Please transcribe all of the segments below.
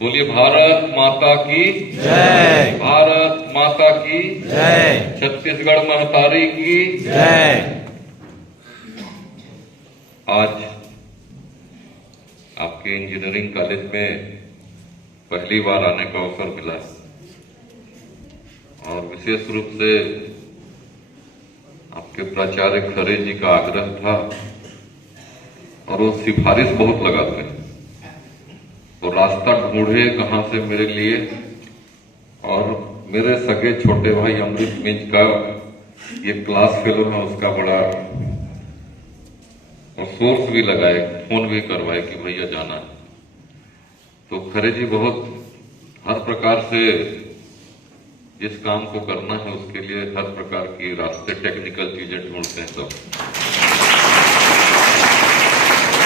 बोलिए भारत माता की जय। भारत माता की जय। छत्तीसगढ़ महतारी की जय। आज आपके इंजीनियरिंग कॉलेज में पहली बार आने का अवसर मिला और विशेष रूप से आपके प्राचार्य खरे जी का आग्रह था और वो सिफारिश बहुत लगाते हैं तो रास्ता ढूंढे कहां से मेरे लिए। और मेरे सगे छोटे भाई अमृत मिंज का ये क्लास फेलो है, उसका बड़ा और सोर्स भी लगाए, फोन भी करवाए कि भैया जाना है। तो खरे जी बहुत हर प्रकार से जिस काम को करना है उसके लिए हर प्रकार की रास्ते टेक्निकल चीजें ढूंढते हैं। सब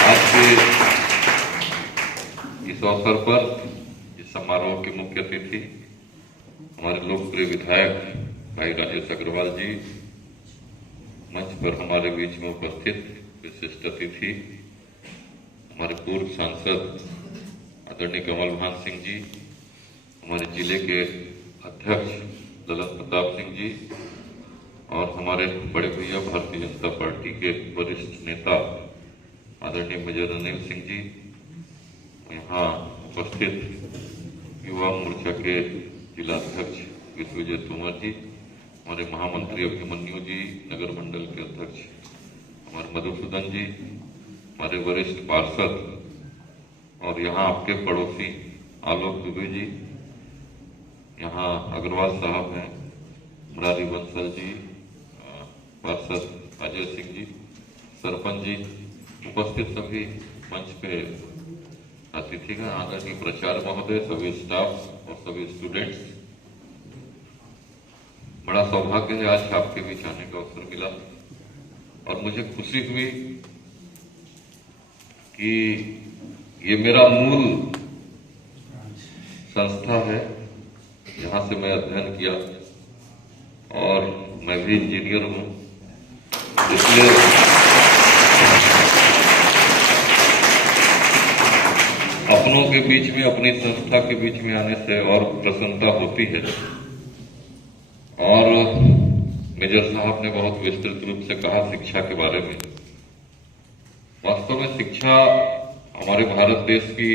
आज के इस अवसर पर इस समारोह के मुख्य अतिथि हमारे लोकप्रिय विधायक भाई राजेश अग्रवाल जी, मंच पर हमारे बीच में उपस्थित विशिष्ट अतिथि हमारे पूर्व सांसद आदरणीय कमल भान सिंह जी, हमारे जिले के अध्यक्ष ललन प्रताप सिंह जी और हमारे बड़े भैया भारतीय जनता पार्टी के वरिष्ठ नेता आदरणीय मेजर अनिल सिंह जी, यहाँ उपस्थित युवा मोर्चा के जिलाध्यक्ष विश्वविजय तोमर जी, हमारे महामंत्री अभिमन्यु जी, नगर मंडल के अध्यक्ष हमारे मधुसूदन जी, हमारे वरिष्ठ पार्षद और यहाँ आपके पड़ोसी आलोक दुबे जी, यहाँ अग्रवाल साहब हैं, मुरारी बंसल जी, पार्षद अजय सिंह जी, सरपंच जी, उपस्थित सभी मंच पे अतिथिगण, आदरणीय प्राचार्य महोदय, सभी स्टाफ और सभी स्टूडेंट्स, बड़ा सौभाग्य है आज आपके बीच आने का अवसर मिला और मुझे खुशी हुई कि ये मेरा मूल संस्था है जहां से मैं अध्ययन किया और मैं भी इंजीनियर हूं, इसलिए अपनों के बीच में, अपनी संस्था के बीच में आने से और प्रसन्नता होती है। और मेजर साहब ने बहुत विस्तृत रूप से कहा शिक्षा के बारे में। वास्तव में शिक्षा हमारे भारत देश की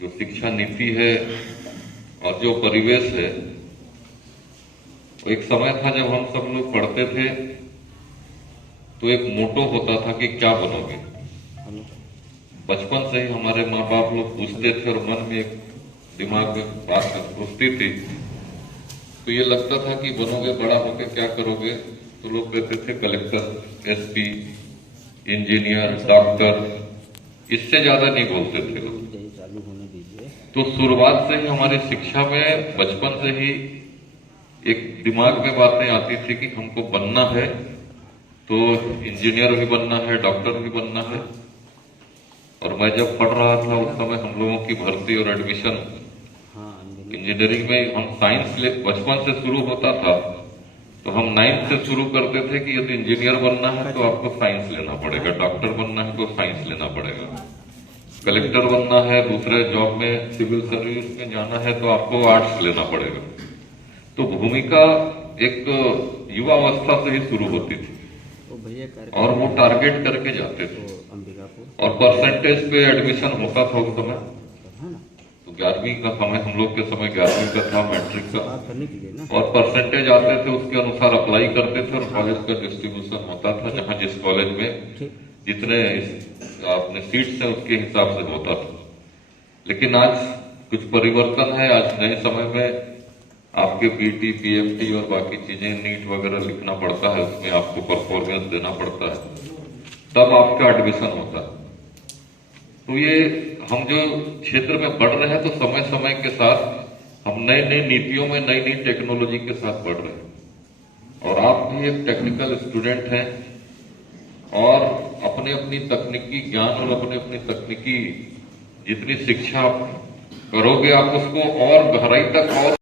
जो शिक्षा नीति है और जो परिवेश है, वो एक समय था जब हम सब लोग पढ़ते थे तो एक मोटो होता था कि क्या बनोगे। बचपन से ही हमारे माँ बाप लोग पूछते थे और मन में एक दिमाग में बात घुसती थी, तो ये लगता था कि बनोगे, बड़ा होकर क्या करोगे। तो लोग कहते थे कलेक्टर, एसपी, इंजीनियर, डॉक्टर, इससे ज्यादा नहीं बोलते थे लोग। तो शुरुआत से ही हमारी शिक्षा में बचपन से ही एक दिमाग में बातें आती थी कि हमको बनना है तो इंजीनियर भी बनना है, डॉक्टर भी बनना है। और मैं जब पढ़ रहा था उस समय हम लोगों की भर्ती और एडमिशन इंजीनियरिंग में हम साइंस बचपन से शुरू होता था, तो हम 9th से शुरू करते थे कि यदि इंजीनियर बनना है तो आपको साइंस लेना पड़ेगा, डॉक्टर बनना है तो साइंस लेना पड़ेगा, कलेक्टर बनना है, दूसरे जॉब में सिविल सर्विस में जाना है तो आपको आर्ट्स लेना पड़ेगा। तो भूमिका एक युवा अवस्था से ही शुरू होती थी और वो टारगेट करके जाते थे और परसेंटेज पे एडमिशन होता था उस समय। तो 11वीं का समय, हम लोग के समय 11वीं का था, मैट्रिक का, और परसेंटेज आते थे उसके अनुसार अप्लाई करते थे और कॉलेज का डिस्ट्रीब्यूशन होता था, जहां जिस कॉलेज में जितने अपने सीट्स है उसके हिसाब से होता था। लेकिन आज कुछ परिवर्तन है। आज नए समय में आपके पीटी, पीएफटी और बाकी चीजें, नीट वगैरह लिखना पड़ता है, उसमें आपको परफॉर्मेंस देना पड़ता है, तब आपका एडमिशन होता है। तो ये हम जो क्षेत्र में बढ़ रहे हैं तो समय समय के साथ हम नई नई नीतियों में, नई नई टेक्नोलॉजी के साथ बढ़ रहे हैं। और आप भी एक टेक्निकल स्टूडेंट हैं और अपने अपनी तकनीकी ज्ञान और अपने अपनी तकनीकी जितनी शिक्षा करोगे आप उसको और गहराई तक और